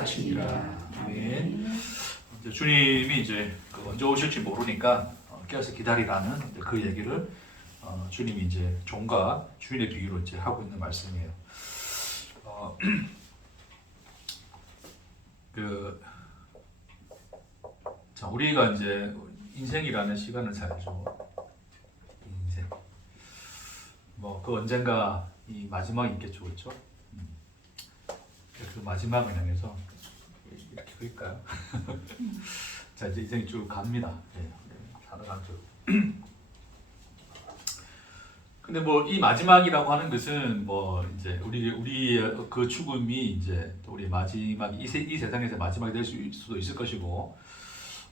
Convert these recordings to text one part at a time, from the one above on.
하시니라. 아멘. 이제 주님이 이제 언제 오실지 모르니까 깨어서 기다리라는 그 얘기를 주님이 이제 종과 주인의 비유로 이제 하고 있는 말씀이에요. 자, 우리가 이제 인생이라는 시간을 살죠. 인생. 그 언젠가 이 마지막이 있겠죠, 그렇죠? 그 마지막을 향해서 이렇게 그릴까요? 자, 이제 인생이 쭉 갑니다. 살아가죠. 근데 이 마지막이라고 하는 것은 이제 우리의 그 죽음이 이제 또 우리 마지막 이 세상에서 마지막이 될 수도 있을 것이고,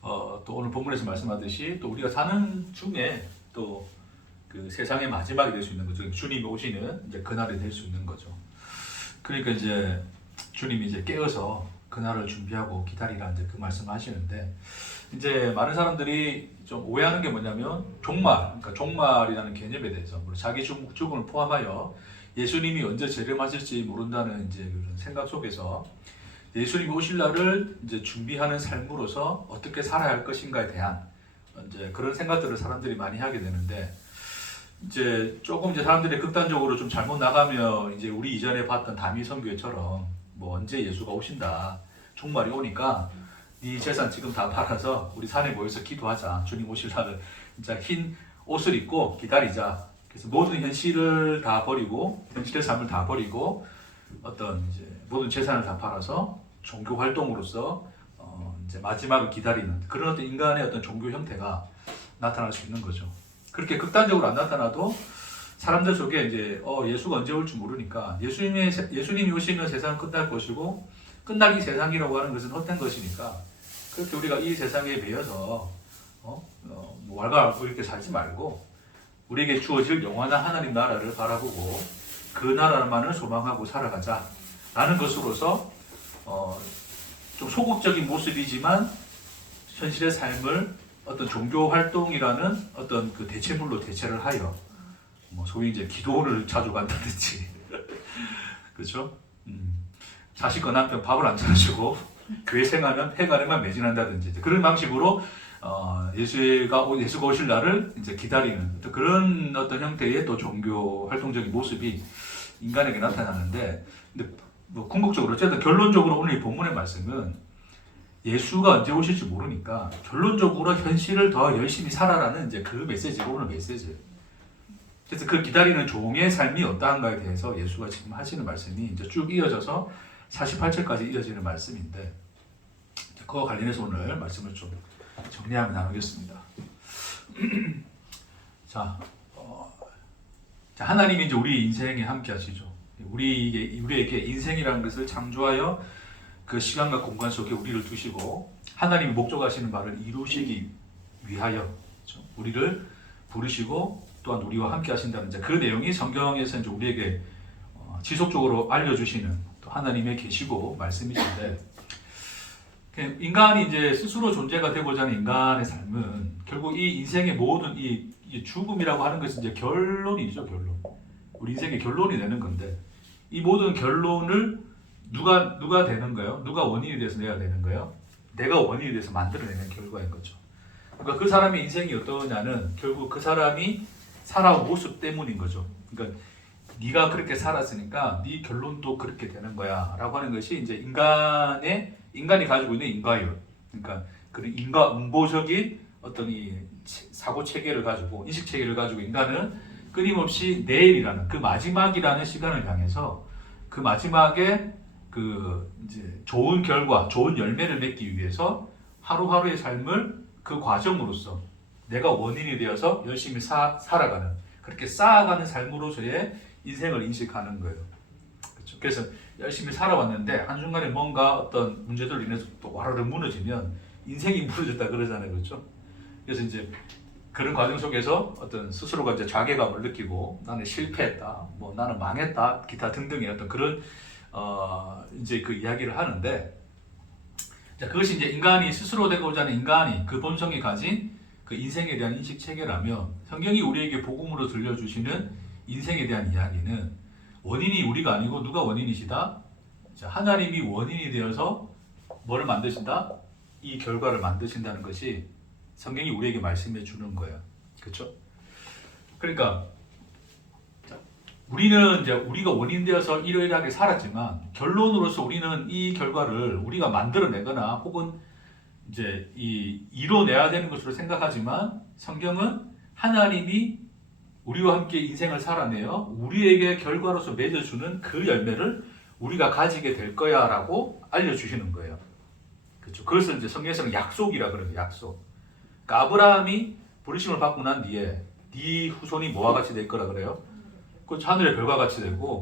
또 오늘 본문에서 말씀하듯이 또 우리가 사는 중에 또 그 세상의 마지막이 될 수 있는 거죠. 주님이 오시는 이제 그날이 될 수 있는 거죠. 그러니까 이제 주님이 이제 깨어서 그날을 준비하고 기다리라 이제 그 말씀하시는데, 이제 많은 사람들이 좀 오해하는 게 뭐냐면 그러니까 종말이라는 개념에 대해서 자기 죽음을 포함하여 예수님이 언제 재림하실지 모른다는 이제 그런 생각 속에서 예수님이 오실 날을 이제 준비하는 삶으로서 어떻게 살아야 할 것인가에 대한 이제 그런 생각들을 사람들이 많이 하게 되는데, 이제 조금 이제 사람들이 극단적으로 좀 잘못 나가면 이제 우리 이전에 봤던 다미 선교회처럼 언제 예수가 오신다, 종말이 오니까 네 재산 지금 다 팔아서 우리 산에 모여서 기도하자. 주님 오실 날을 진짜 흰 옷을 입고 기다리자. 그래서 모든 현실을 다 버리고, 현실의 삶을 다 버리고, 어떤 이제 모든 재산을 다 팔아서 종교 활동으로서 이제 마지막을 기다리는 그런 어떤 인간의 어떤 종교 형태가 나타날 수 있는 거죠. 그렇게 극단적으로 안 나타나도 사람들 속에 이제 예수가 언제 올지 모르니까 예수님이 오시면 세상은 끝날 것이고, 끝날 이 세상이라고 하는 것은 헛된 것이니까 그렇게 우리가 이 세상에 매여서 왈가왈부 이렇게 살지 말고 우리에게 주어질 영원한 하나님 나라를 바라보고 그 나라만을 소망하고 살아가자라는 것으로서 좀 소극적인 모습이지만 현실의 삶을 어떤 종교 활동이라는 어떤 그 대체물로 대체를 하여 소위 이제 기도를 자주 간다든지 그렇죠? 자식과 남편 밥을 안 차려주고 교회 생하면 회관에만 매진한다든지 그런 방식으로 예수가 오실 날을 이제 기다리는 그런 어떤 형태의 또 종교 활동적인 모습이 인간에게 나타나는데, 근데 궁극적으로 어쨌든 결론적으로 오늘 이 본문의 말씀은 예수가 언제 오실지 모르니까 결론적으로 현실을 더 열심히 살아라는 이제 그 메시지가 오늘 메시지예요. 그래서 그 기다리는 종의 삶이 어떠한가에 대해서 예수가 지금 하시는 말씀이 이제 쭉 이어져서 48절까지 이어지는 말씀인데, 그와 관련해서 오늘 말씀을 좀 정리하며 나누겠습니다. 자, 하나님이 이제 우리 인생에 함께 하시죠. 우리에게 인생이라는 것을 창조하여 그 시간과 공간 속에 우리를 두시고 하나님이 목적하시는 바를 이루시기 위하여 그렇죠? 우리를 부르시고 또한 우리와 함께 하신다는 그 내용이 성경에서 이제 우리에게 지속적으로 알려주시는 또 하나님의 계시고 말씀이신데, 인간이 이제 스스로 존재가 되고자 하는 인간의 삶은 결국 이 인생의 모든 이 죽음이라고 하는 것은 이제 결론이죠, 결론. 우리 인생의 결론이 되는 건데, 이 모든 결론을 누가 되는 거예요? 누가 원인이 돼서 내가 되는 거예요? 내가 원인이 돼서 만들어내는 결과인 거죠. 그러니까 그 사람의 인생이 어떠냐는 결국 그 사람이 살아온 모습 때문인 거죠. 그러니까 네가 그렇게 살았으니까 네 결론도 그렇게 되는 거야 라고 하는 것이 이제 인간이 가지고 있는 인과율, 그러니까 그런 인과응보적인 어떤 이 사고 체계를 가지고, 인식 체계를 가지고 인간은 끊임없이 내일이라는 그 마지막이라는 시간을 향해서 그 마지막에 그 이제 좋은 결과, 좋은 열매를 맺기 위해서 하루하루의 삶을 그 과정으로서 내가 원인이 되어서 열심히 살아가는, 그렇게 쌓아가는 삶으로서의 인생을 인식하는 거예요. 그렇죠? 그래서 열심히 살아왔는데 한순간에 뭔가 어떤 문제들로 인해서 또 와르르 무너지면 인생이 무너졌다 그러잖아요. 그렇죠? 그래서 이제 그런 과정 속에서 어떤 스스로가 이제 자괴감을 느끼고 나는 실패했다, 나는 망했다, 기타 등등의 어떤 그런 이제 그 이야기를 하는데, 자, 그것이 이제 인간이 스스로 되고자 하는 인간이 그 본성이 가진 그 인생에 대한 인식 체계라면, 성경이 우리에게 복음으로 들려주시는 인생에 대한 이야기는 원인이 우리가 아니고 누가 원인이시다? 자, 하나님이 원인이 되어서 뭐를 만드신다? 이 결과를 만드신다는 것이 성경이 우리에게 말씀해 주는 거예요. 그렇죠? 그러니까 우리는 이제 우리가 원인되어서 이러이러하게 살았지만 결론으로서 우리는 이 결과를 우리가 만들어내거나 혹은 이제 이뤄내야 되는 것으로 생각하지만 성경은 하나님이 우리와 함께 인생을 살아내어 우리에게 결과로서 맺어주는 그 열매를 우리가 가지게 될 거야라고 알려주시는 거예요. 그렇죠? 그것을 이제 성경에서는 약속이라 그래요. 약속. 그러니까 아브라함이 부르심을 받고 난 뒤에 네 후손이 뭐와 같이 될 거라 그래요? 그 하늘의 별과 같이 되고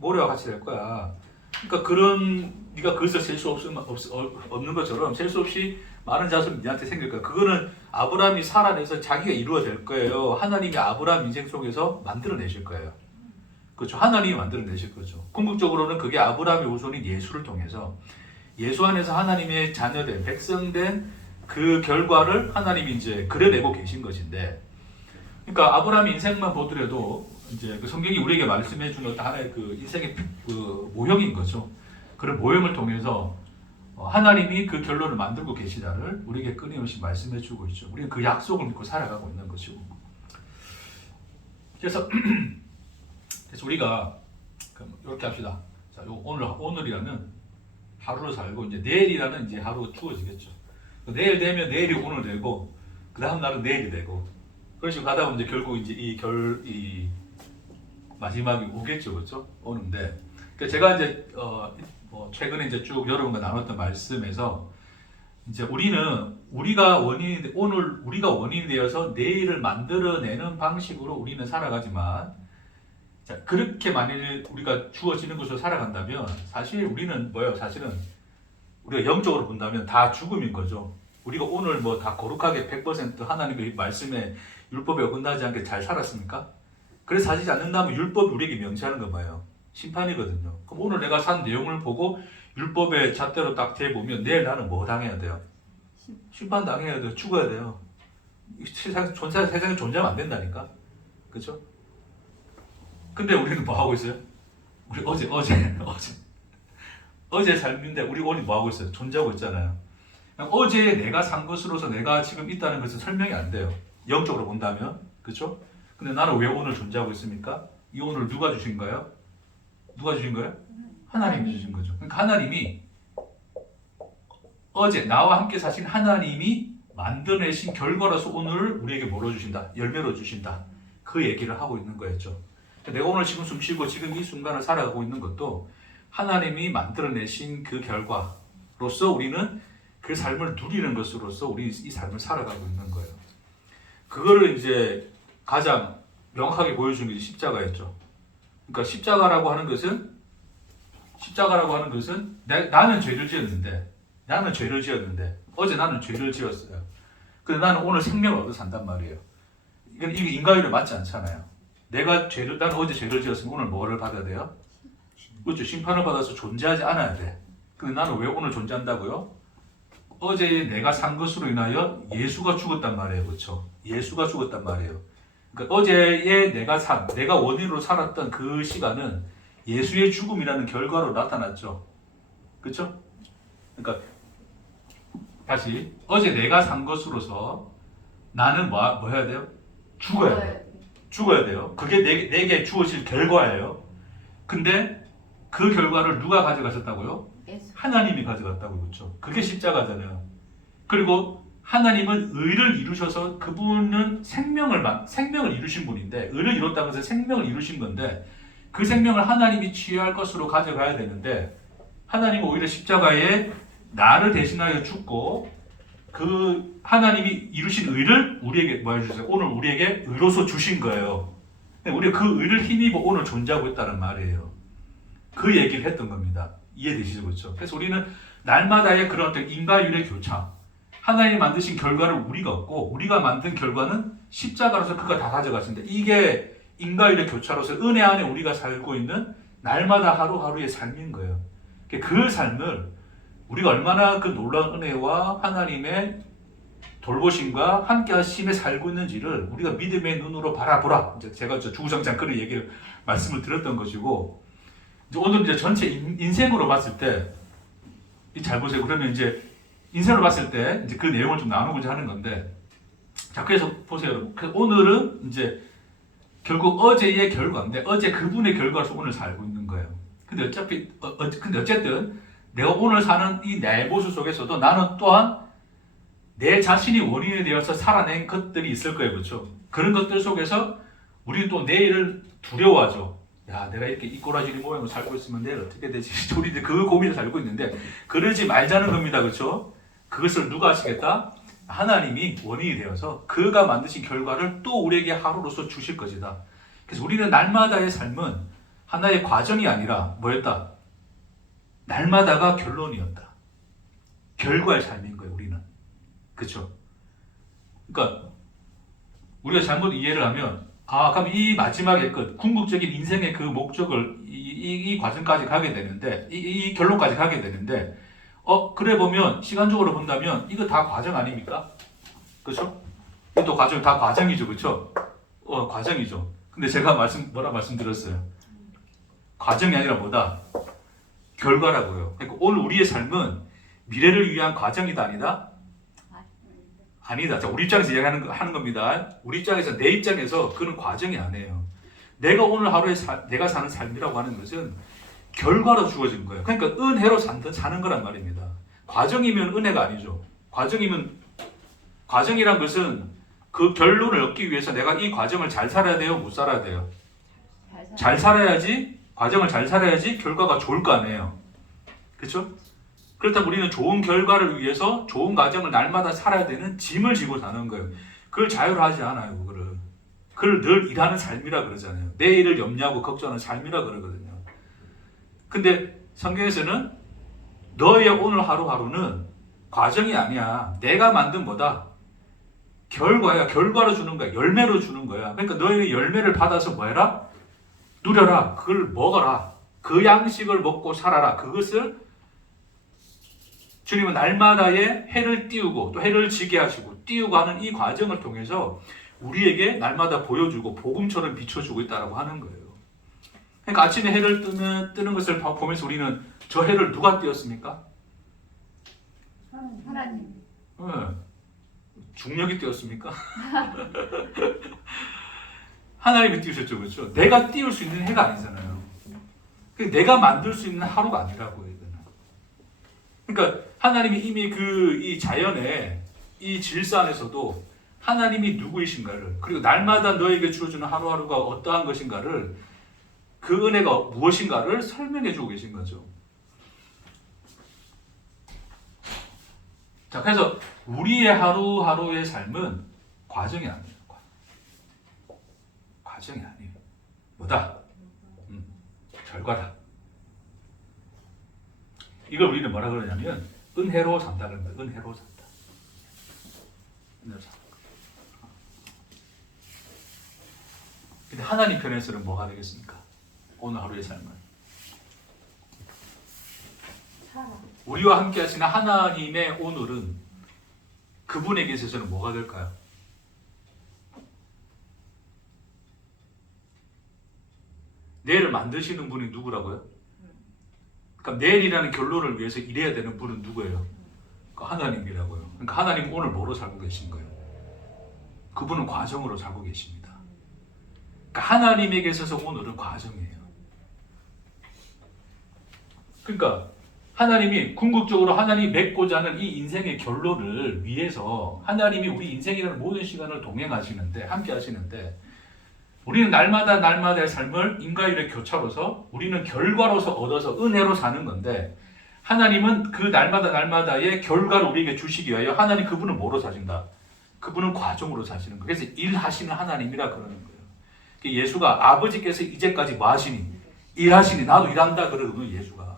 모래와 같이 될 거야. 그러니까 그런 네가 그것을 셀 수 없는 것처럼 셀 수 없이 많은 자손이 네한테 생길 거야. 그거는 아브라함이 살아내서 자기가 이루어질 거예요. 하나님이 아브라함 인생 속에서 만들어내실 거예요. 그렇죠. 하나님이 만들어내실 거죠. 궁극적으로는 그게 아브라함의 후손인 예수를 통해서 예수 안에서 하나님의 자녀된 백성된 그 결과를 하나님이 이제 그려내고 계신 것인데, 그러니까 아브라함 인생만 보더라도 이제 그 성경이 우리에게 말씀해 주는 하나의 그 인생의 그 모형인 거죠. 그런 모형을 통해서 하나님이 그 결론을 만들고 계시다를 우리에게 끊임없이 말씀해 주고 있죠. 우리는 그 약속을 믿고 살아가고 있는 것이고. 그래서 우리가 이렇게 합시다. 자, 오늘이라는 하루로 살고 이제 내일이라는 이제 하루 주어지겠죠. 내일 되면 내일이 오늘 되고 그 다음 날은 내일이 되고 그런 식으로 가다 보면 이제 결국 이제 이 마지막이 오겠죠, 그렇죠? 오는데 제가 이제 최근에 이제 쭉 여러분과 나눴던 말씀에서 이제 우리가 원인이 되어서 내일을 만들어내는 방식으로 우리는 살아가지만, 자, 그렇게 만일 우리가 주어지는 것으로 살아간다면 사실 우리는 뭐예요? 사실은 우리가 영적으로 본다면 다 죽음인 거죠. 우리가 오늘 뭐 다 거룩하게 100% 하나님의 말씀에 율법에 어긋나지 않게 잘 살았습니까? 그래서 사시지 않는다면 율법이 우리에게 명시하는 건 뭐예요? 심판이거든요. 그럼 오늘 내가 산 내용을 보고 율법의 잣대로 딱 대보면 내일 나는 뭐 당해야 돼요? 심판 당해야 돼요. 죽어야 돼요. 세상에 존재하면 안 된다니까. 그렇죠? 근데 우리는 뭐 하고 있어요? 우리 어제 삶인데 우리 오늘 뭐 하고 있어요? 존재하고 있잖아요. 어제 내가 산 것으로서 내가 지금 있다는 것은 설명이 안 돼요. 영적으로 본다면. 그렇죠? 근데 나는 왜 오늘 존재하고 있습니까? 이 오늘 누가 주신 거예요? 누가 주신 거예요? 하나님이 주신 거죠. 그러니까 하나님이 어제 나와 함께 사신 하나님이 만들어내신 결과로서 오늘을 우리에게 뭐로 주신다? 열매로 주신다. 그 얘기를 하고 있는 거였죠. 내가 오늘 지금 숨쉬고 지금 이 순간을 살아가고 있는 것도 하나님이 만들어내신 그 결과로서 우리는 그 삶을 누리는 것으로서 우리 이 삶을 살아가고 있는 거예요. 그거를 이제 가장 명확하게 보여주는 게 십자가였죠. 그러니까 십자가라고 하는 것은 나는 죄를 지었는데 어제 나는 죄를 지었어요. 근데 나는 오늘 생명을 얻어 산단 말이에요. 이게 인과율에 맞지 않잖아요. 나는 어제 죄를 지었으면 오늘 뭐를 받아야 돼요? 그렇죠. 심판을 받아서 존재하지 않아야 돼. 근데 나는 왜 오늘 존재한다고요? 어제 내가 산 것으로 인하여 예수가 죽었단 말이에요. 그렇죠? 예수가 죽었단 말이에요. 그러니까 어제의 내가 원인으로 살았던 그 시간은 예수의 죽음이라는 결과로 나타났죠. 그렇죠? 그러니까 다시 어제 내가 산 것으로서 나는 뭐 해야 돼요? 죽어야 돼요. 그게 내게 주어질 결과예요. 근데 그 결과를 누가 가져가셨다고요? 하나님이 가져갔다고. 그렇죠? 그게 십자가잖아요. 그리고 하나님은 의를 이루셔서 그분은 생명을 이루신 분인데, 의를 이뤘다고 해서 생명을 이루신 건데 그 생명을 하나님이 취할 것으로 가져가야 되는데 하나님은 오히려 십자가에 나를 대신하여 죽고 그 하나님이 이루신 의를 우리에게 뭐 해주세요? 오늘 우리에게 의로서 주신 거예요. 우리가 그 의를 힘입어 오늘 존재하고 있다는 말이에요. 그 얘기를 했던 겁니다. 이해되시죠? 그렇죠? 그래서 우리는 날마다의 그런 어떤 인과율의 교차, 하나님이 만드신 결과를 우리가 얻고 우리가 만든 결과는 십자가로서 그가 다 가져가신다. 이게 인과율의 교차로서 은혜 안에 우리가 살고 있는 날마다 하루하루의 삶인 거예요. 그 삶을 우리가 얼마나 그 놀라운 은혜와 하나님의 돌보심과 함께 하심에 살고 있는지를 우리가 믿음의 눈으로 바라보라. 제가 주구장창 그런 얘기를 말씀을 드렸던 것이고, 이제 오늘 이제 전체 인생으로 봤을 때 잘 보세요. 그러면 이제 인생을 봤을 때 이제 그 내용을 좀 나누고자 하는 건데, 자 그래서 보세요, 여러분. 오늘은 이제 결국 어제의 결과인데 어제 그분의 결과로서 오늘 살고 있는 거예요. 근데 어쨌든 내가 오늘 사는 이 내 모습 속에서도 나는 또한 내 자신이 원인이 되어서 살아낸 것들이 있을 거예요, 그렇죠? 그런 것들 속에서 우리는 또 내일을 두려워하죠. 야, 내가 이렇게 이 꼬라지 모양으로 살고 있으면 내일 어떻게 되지? 우리들 그 고민을 살고 있는데 그러지 말자는 겁니다, 그렇죠? 그것을 누가 하시겠다? 하나님이 원인이 되어서 그가 만드신 결과를 또 우리에게 하루로서 주실 것이다. 그래서 우리는 날마다의 삶은 하나의 과정이 아니라 뭐였다? 날마다가 결론이었다. 결과의 삶인 거예요, 우리는. 그렇죠? 그러니까 우리가 잘못 이해를 하면 그럼 이 마지막의 끝, 궁극적인 인생의 그 목적을 이 과정까지 가게 되는데 이 결론까지 가게 되는데 그래 보면 시간적으로 본다면 이거 다 과정 아닙니까? 그렇죠? 이것도 과정, 다 과정이죠, 그렇죠? 과정이죠. 근데 제가 말씀드렸어요. 과정이 아니라 뭐다? 결과라고요. 그러니까 오늘 우리의 삶은 미래를 위한 과정이다, 아니다? 아니다. 자, 우리 입장에서 이야기하는 겁니다. 우리 입장에서, 내 입장에서 그는 과정이 아니에요. 내가 오늘 하루에 내가 사는 삶이라고 하는 것은 결과로 주어진 거예요. 그러니까 은혜로 사는 거란 말입니다. 과정이면 은혜가 아니죠. 과정이란 것은 그 결론을 얻기 위해서 내가 이 과정을 잘 살아야 돼요? 못 살아야 돼요? 잘 살아야지, 과정을 잘 살아야지 결과가 좋을 거 아니에요. 그렇죠? 그렇다면 우리는 좋은 결과를 위해서 좋은 과정을 날마다 살아야 되는 짐을 지고 사는 거예요. 그걸 자유로 하지 않아요, 그걸 늘 일하는 삶이라 그러잖아요. 내일을 염려하고 걱정하는 삶이라 그러거든요. 근데 성경에서는 너의 오늘 하루하루는 과정이 아니야. 내가 만든 뭐다? 결과야. 결과로 주는 거야. 열매로 주는 거야. 그러니까 너희는 열매를 받아서 뭐 해라? 누려라. 그걸 먹어라. 그 양식을 먹고 살아라. 그것을 주님은 날마다의 해를 띄우고 또 해를 지게 하시고 띄우고 하는 이 과정을 통해서 우리에게 날마다 보여주고 복음처럼 비춰주고 있다고 하는 거예요. 그러니까 아침에 해를 뜨는 것을 보면서 우리는 저 해를 누가 띄웠습니까? 하나님. 네. 중력이 띄웠습니까? 하나님이 띄우셨죠, 그렇죠? 내가 띄울 수 있는 해가 아니잖아요. 내가 만들 수 있는 하루가 아니라고요, 이거는. 그러니까 하나님이 이미 이 자연의 이 질서 안에서도 하나님이 누구이신가를, 그리고 날마다 너에게 주어주는 하루하루가 어떠한 것인가를, 그 은혜가 무엇인가를 설명해 주고 계신 거죠. 자, 그래서 우리의 하루하루의 삶은 과정이 아니에요. 과정이 아니에요. 뭐다? 결과다. 이걸 우리는 뭐라 그러냐면 은혜로 산다는 거예요. 은혜로 산다. 은혜로 산다. 근데 하나님 편에서는 뭐가 되겠습니까? 오늘 하루의 삶은 우리와 함께 하시는 하나님의 오늘은 그분에게 있어서는 뭐가 될까요? 내일을 만드시는 분이 누구라고요? 그러니까 내일이라는 결론을 위해서 일해야 되는 분은 누구예요? 그러니까 하나님이라고요. 그러니까 하나님 오늘 뭐로 살고 계신 거예요? 그분은 과정으로 살고 계십니다. 그러니까 하나님에게 있어서 오늘은 과정이에요. 그러니까 하나님이 궁극적으로 하나님이 맺고자 하는 이 인생의 결론을 위해서 하나님이 우리 인생이라는 모든 시간을 동행하시는데, 함께 하시는데, 우리는 날마다의 삶을 인과일의 교차로서 우리는 결과로서 얻어서 은혜로 사는 건데, 하나님은 그 날마다의 결과를 우리에게 주시기 위하여 하나님 그분은 뭐로 사신다? 그분은 과정으로 사시는 거예요. 그래서 일하시는 하나님이라 그러는 거예요. 예수가 아버지께서 이제까지 뭐 하시니? 일하시니 나도 일한다 그러거든요, 예수가.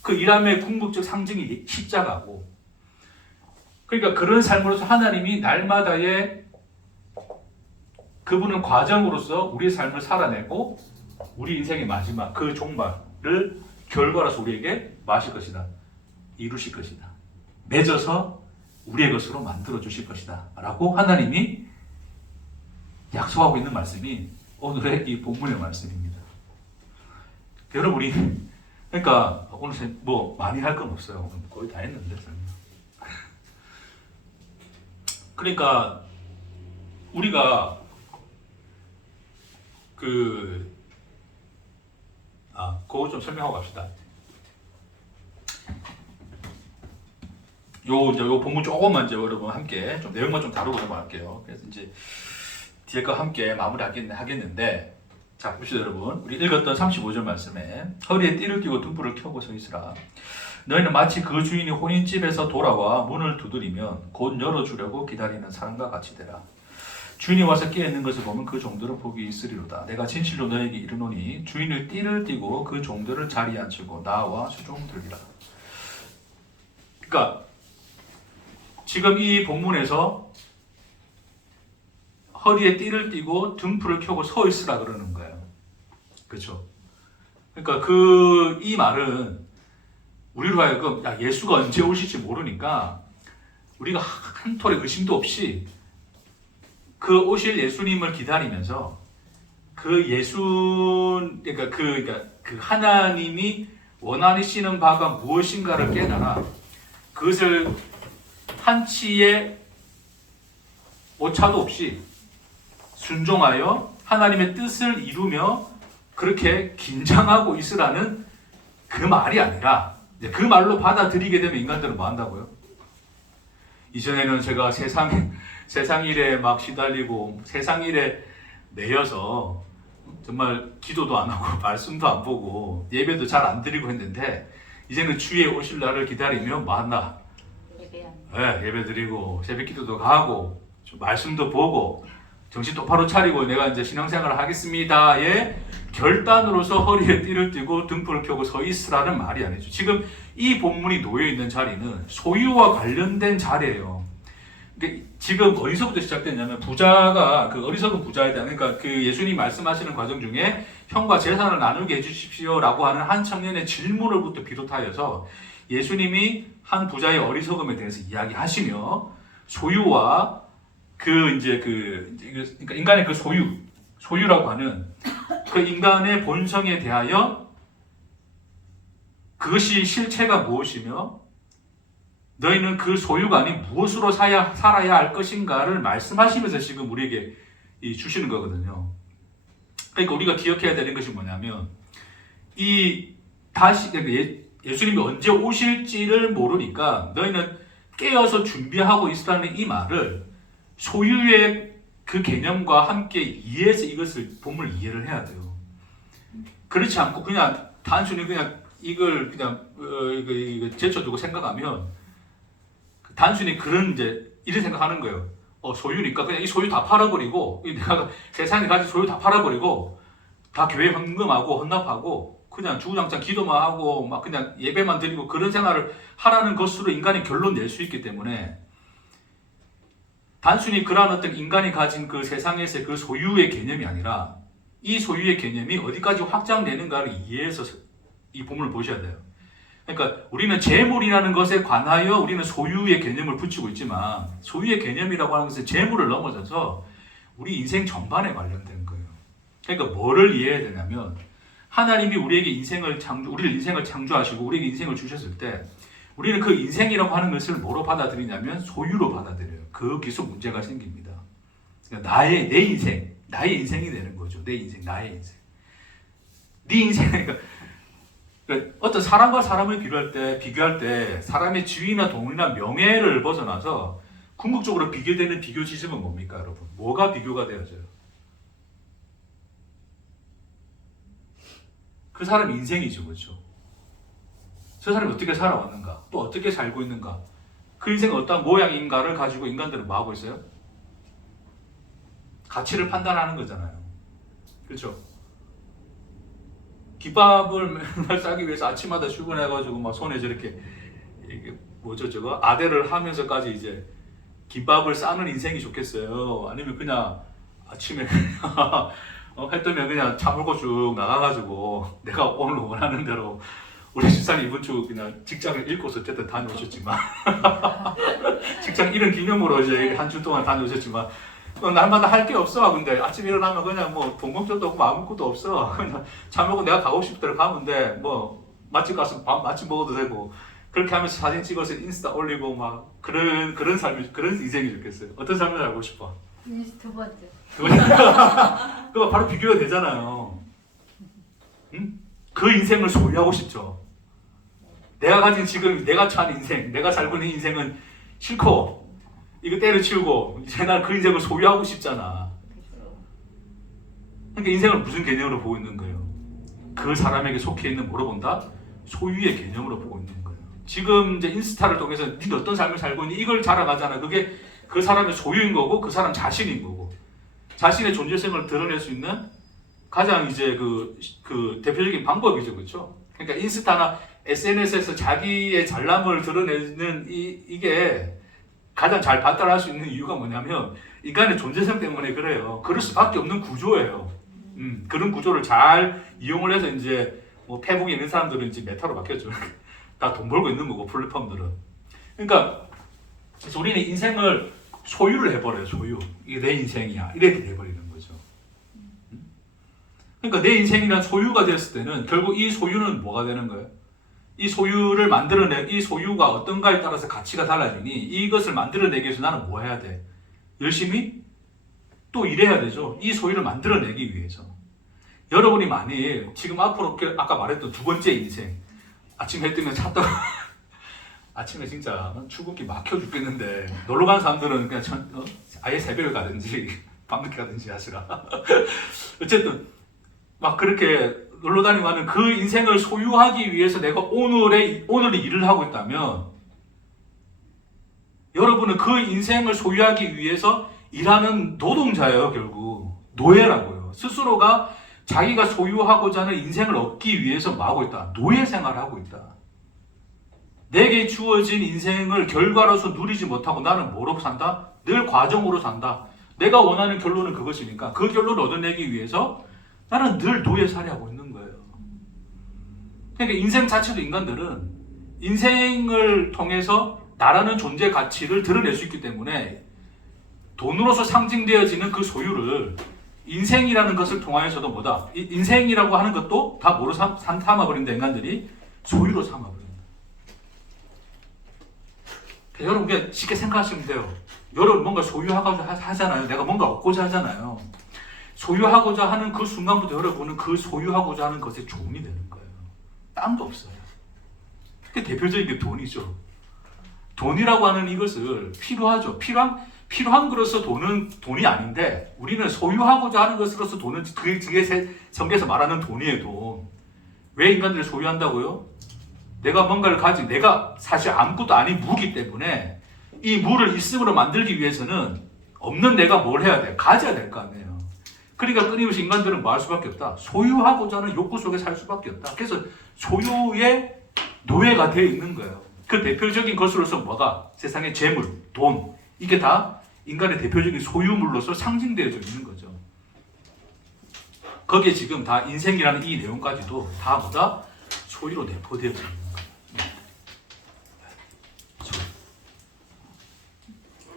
그 일함의 궁극적 상징이 십자가고, 그러니까 그런 삶으로서 하나님이 날마다의 그분은 과정으로서 우리의 삶을 살아내고 우리 인생의 마지막 그 종말을 결과로서 우리에게 마실 것이다. 이루실 것이다. 맺어서 우리의 것으로 만들어 주실 것이다. 라고 하나님이 약속하고 있는 말씀이 오늘의 이 본문의 말씀입니다. 여러분이 그러니까 오늘 뭐 많이 할 건 없어요. 거의 다 했는데. 그러니까 우리가 그거 좀 설명하고 갑시다. 요 본문 조금만 이제 여러분 함께 좀 내용만 좀 다루고 넘어갈게요. 그래서 이제 뒤에 거 함께 마무리 하겠는데, 자 보시죠 여러분. 우리 읽었던 35절 말씀에 허리에 띠를 띠고 등불을 켜고 서 있으라. 너희는 마치 그 주인이 혼인집에서 돌아와 문을 두드리면 곧 열어주려고 기다리는 사람과 같이 되라. 주인이 와서 깨어 있는 것을 보면 그 종들은 복이 있으리로다. 내가 진실로 너에게 이르노니 주인을 띠를 띠고 그 종들을 자리에 앉히고 나와 수종들이라. 그러니까 지금 이 본문에서 허리에 띠를 띠고 등불을 켜고 서 있으라 그러는 거예요. 그렇죠? 그러니까 이 말은 우리로 하여금 예수가 언제 오실지 모르니까 우리가 한 톨의 의심도 없이 그 오실 예수님을 기다리면서 그러니까 그 하나님이 원하시는 바가 무엇인가를 깨달아 그것을 한치의 오차도 없이 순종하여 하나님의 뜻을 이루며 그렇게 긴장하고 있으라는 그 말이 아니라, 그 말로 받아들이게 되면 인간들은 뭐 한다고요? 이전에는 제가 세상 일에 막 시달리고 세상 일에 매여서 정말 기도도 안 하고 말씀도 안 보고 예배도 잘 안 드리고 했는데, 이제는 주의 오실 날을 기다리면 뭐 한다? 예배 드리고 새벽 기도도 가고 말씀도 보고 정신 똑바로 차리고 내가 이제 신앙생활을 하겠습니다의 결단으로서 허리에 띠를 띠고 등불을 켜고 서 있으라는 말이 아니죠. 지금 이 본문이 놓여 있는 자리는 소유와 관련된 자리예요. 그러니까 지금 어디서부터 시작됐냐면 부자가 그 어리석은 부자에 대한, 그러니까 그 예수님 말씀하시는 과정 중에 형과 재산을 나누게 해주십시오라고 하는 한 청년의 질문을부터 비롯하여서 예수님이 한 부자의 어리석음에 대해서 이야기하시며 소유와 그러니까 인간의 그 소유라고 하는 그 인간의 본성에 대하여 그것이 실체가 무엇이며 너희는 그 소유가 아닌 무엇으로 살아야 할 것인가를 말씀하시면서 지금 우리에게 주시는 거거든요. 그러니까 우리가 기억해야 되는 것이 뭐냐면 예수님이 언제 오실지를 모르니까 너희는 깨어서 준비하고 있으라는 이 말을 소유의 그 개념과 함께 이해해서 이것을 본문을 이해를 해야 돼요. 그렇지 않고 그냥 단순히 그냥 이걸 그냥 이거 제쳐두고 생각하면 단순히 이런 생각하는 거예요. 소유니까 그냥 이 소유 다 팔아버리고 내가 세상에 가진 소유 다 팔아버리고 다 교회 헌금하고 헌납하고 그냥 주구장창 기도만 하고 막 그냥 예배만 드리고 그런 생활을 하라는 것으로 인간이 결론 낼 수 있기 때문에, 단순히 그러한 어떤 인간이 가진 그 세상에서의 그 소유의 개념이 아니라 이 소유의 개념이 어디까지 확장되는가를 이해해서 이 본문을 보셔야 돼요. 그러니까 우리는 재물이라는 것에 관하여 우리는 소유의 개념을 붙이고 있지만 소유의 개념이라고 하는 것은 재물을 넘어서서 우리 인생 전반에 관련된 거예요. 그러니까 뭐를 이해해야 되냐면 하나님이 우리를 인생을 창조하시고 우리에게 인생을 주셨을 때 우리는 그 인생이라고 하는 것을 뭐로 받아들이냐면 소유로 받아들여요. 거기서 문제가 생깁니다. 그러니까 내 인생, 나의 인생이 되는 거죠. 내 인생, 나의 인생. 네 인생, 그러니까 어떤 사람과 사람을 비교할 때 사람의 지위나 동이나 명예를 벗어나서 궁극적으로 비교되는 비교 지점은 뭡니까, 여러분? 뭐가 비교가 되어져요? 그 사람 인생이죠, 그렇죠? 저 사람이 어떻게 살아왔는가, 또 어떻게 살고 있는가, 그 인생은 어떤 모양인가를 가지고 인간들은 뭐 하고 있어요? 가치를 판단하는 거잖아요. 그렇죠? 김밥을 맨날 싸기 위해서 아침마다 출근해가지고 막 손에 저렇게 저거 아대를 하면서까지 이제 김밥을 싸는 인생이 좋겠어요? 아니면 그냥 아침에 해 뜨면 그냥 차 몰고 쭉 나가가지고 내가 오늘 원하는 대로, 우리 집사님 이번 주 그냥 직장을 잃고서 어쨌든 다녀오셨지만 직장 잃은 기념으로 이제 한 주 동안 다녀오셨지만 날마다 할 게 없어. 근데 아침에 일어나면 그냥 뭐 돈 걱정도 없고 아무것도 없어. 그냥 차 먹고 내가 가고 싶은 데로 가면 돼. 뭐 맛집 가서 밥 맛집 먹어도 되고 그렇게 하면서 사진 찍어서 인스타 올리고 막 그런 삶이 그런 인생이 좋겠어요. 어떤 삶을 살고 싶어? 두 번째. 그거 바로 비교가 되잖아요. 응? 그 인생을 소유하고 싶죠. 내가 가진 지금 내가 처한 인생, 내가 살고 있는 인생은 싫고 이거 때려치우고 이제 난 그 인생을 소유하고 싶잖아. 그러니까 인생을 무슨 개념으로 보고 있는 거예요? 그 사람에게 속해 있는 뭐로 본다? 소유의 개념으로 보고 있는 거예요. 지금 이제 인스타를 통해서 네가 어떤 삶을 살고 있니? 이걸 자랑하잖아. 그게 그 사람의 소유인 거고 그 사람 자신인 거고 자신의 존재성을 드러낼 수 있는 가장 이제 그 대표적인 방법이죠, 그렇죠? 그러니까 인스타나 SNS에서 자기의 잘남을 드러내는 이게 가장 잘 발달할 수 있는 이유가 뭐냐면 인간의 존재성 때문에 그래요. 그럴 수밖에 없는 구조예요. 그런 구조를 잘 이용을 해서 이제 뭐 페북에 있는 사람들은 이제 메타로 바뀌었죠. 다 돈 벌고 있는 거고 플랫폼들은. 그러니까 그래서 우리는 인생을 소유를 해버려요. 소유. 이게 내 인생이야. 이렇게 돼버리는 거죠. 그러니까 내 인생이란 소유가 됐을 때는 결국 이 소유는 뭐가 되는 거예요? 이 소유를 이 소유가 어떤가에 따라서 가치가 달라지니 이것을 만들어내기 위해서 나는 뭐 해야 돼? 열심히 또 일해야 되죠. 이 소유를 만들어내기 위해서. 여러분이 만일 지금 앞으로 아까 말했던 두 번째 인생 아침 해 뜨면 찾다가 아침에 진짜 출근길 막혀 죽겠는데 놀러 가는 사람들은 그냥 아예 새벽에 가든지 밤늦게 가든지 하시라. 어쨌든 막 그렇게 놀러 다니고 하는 그 인생을 소유하기 위해서 내가 오늘 일을 하고 있다면 여러분은 그 인생을 소유하기 위해서 일하는 노동자예요. 결국 노예라고요. 스스로가 자기가 소유하고자 하는 인생을 얻기 위해서 뭐 하고 있다? 노예 생활을 하고 있다. 내게 주어진 인생을 결과로서 누리지 못하고 나는 뭐로 산다? 늘 과정으로 산다. 내가 원하는 결론은 그것이니까 그 결론을 얻어내기 위해서 나는 늘 노예살이 하고 있는 거예요. 그러니까 인생 자체도 인간들은 인생을 통해서 나라는 존재 가치를 드러낼 수 있기 때문에 돈으로서 상징되어지는 그 소유를 인생이라는 것을 통하여서도 뭐다? 인생이라고 하는 것도 다 뭐로 삼아버린다. 인간들이 소유로 삼아버린다. 여러분 그냥 쉽게 생각하시면 돼요. 여러분 뭔가 소유하고자 하잖아요. 내가 뭔가 얻고자 하잖아요. 소유하고자 하는 그 순간부터 여러분은 그 소유하고자 하는 것에 종이 되는 거예요. 딴 거 없어요. 그게 대표적인 게 돈이죠. 돈이라고 하는 이것을 필요하죠. 필요한 것으로서 돈은 돈이 아닌데 우리는 소유하고자 하는 것으로서 돈은 그 뒤에 성경에서 말하는 돈이에요. 돈. 왜 인간들을 소유한다고요? 내가 뭔가를 가진 내가 사실 아무것도 아닌 무기 때문에 이 무를 있음으로 만들기 위해서는 없는 내가 뭘 해야 돼? 가져야 될 거 아니에요. 그러니까 끊임없이 인간들은 뭐 할 수밖에 없다? 소유하고자 하는 욕구 속에 살 수밖에 없다. 그래서 소유의 노예가 되어 있는 거예요. 그 대표적인 것으로서 뭐가? 세상의 재물, 돈 이게 다 인간의 대표적인 소유물로서 상징되어져 있는 거죠. 거기에 지금 다 인생이라는 이 내용까지도 다 뭐다? 소유로 내포되어져 있는 거예요.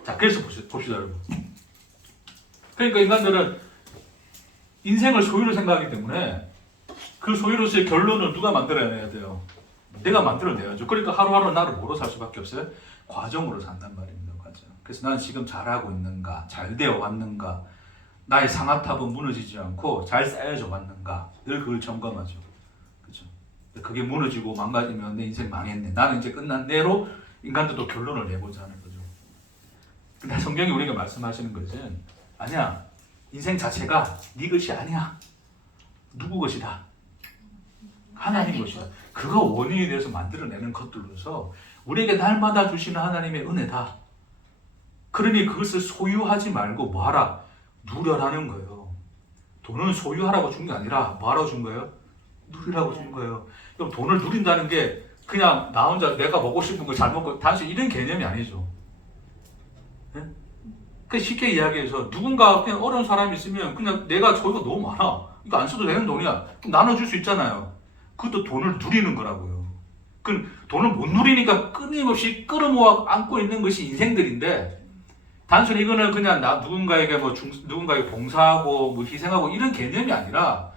자, 그래서 봅시다 여러분. 그러니까 인간들은 인생을 소유로 생각하기 때문에 그 소유로서의 결론을 누가 만들어내야 돼요? 내가 만들어내야죠. 그러니까 하루하루 나를 뭐로 살 수밖에 없어요? 과정으로 산단 말입니다. 과정. 그래서 나는 지금 잘하고 있는가? 잘 되어 왔는가? 나의 상아탑은 무너지지 않고 잘 쌓여져 왔는가? 늘 그걸 점검하죠. 그렇죠? 그게 무너지고 망가지면 내 인생 망했네. 나는 이제 끝났네로 인간들도 결론을 내고자 하는 거죠. 근데 성경이 우리가 말씀하시는 것은 아니야. 인생 자체가 네 것이 아니야. 누구 것이다? 하나님 것이다. 그가 원인이 되어서 만들어내는 것들로서 우리에게 날마다 주시는 하나님의 은혜다. 그러니 그것을 소유하지 말고 뭐하라? 누려라는 거예요. 돈은 소유하라고 준 게 아니라 뭐하라고 준 거예요? 누리라고 준 거예요. 그럼 돈을 누린다는 게 그냥 나 혼자 내가 먹고 싶은 걸 잘 먹고 단순히 이런 개념이 아니죠. 네? 그 쉽게 이야기해서 누군가 그냥 어려운 사람이 있으면 그냥 내가 소유가 너무 많아. 이거 안 써도 되는 돈이야. 그럼 나눠줄 수 있잖아요. 그것도 돈을 누리는 거라고요. 그 돈을 못 누리니까 끊임없이 끌어모아 안고 있는 것이 인생들인데 단순히 이거는 그냥 누군가에게 누군가에게 봉사하고 뭐 희생하고 이런 개념이 아니라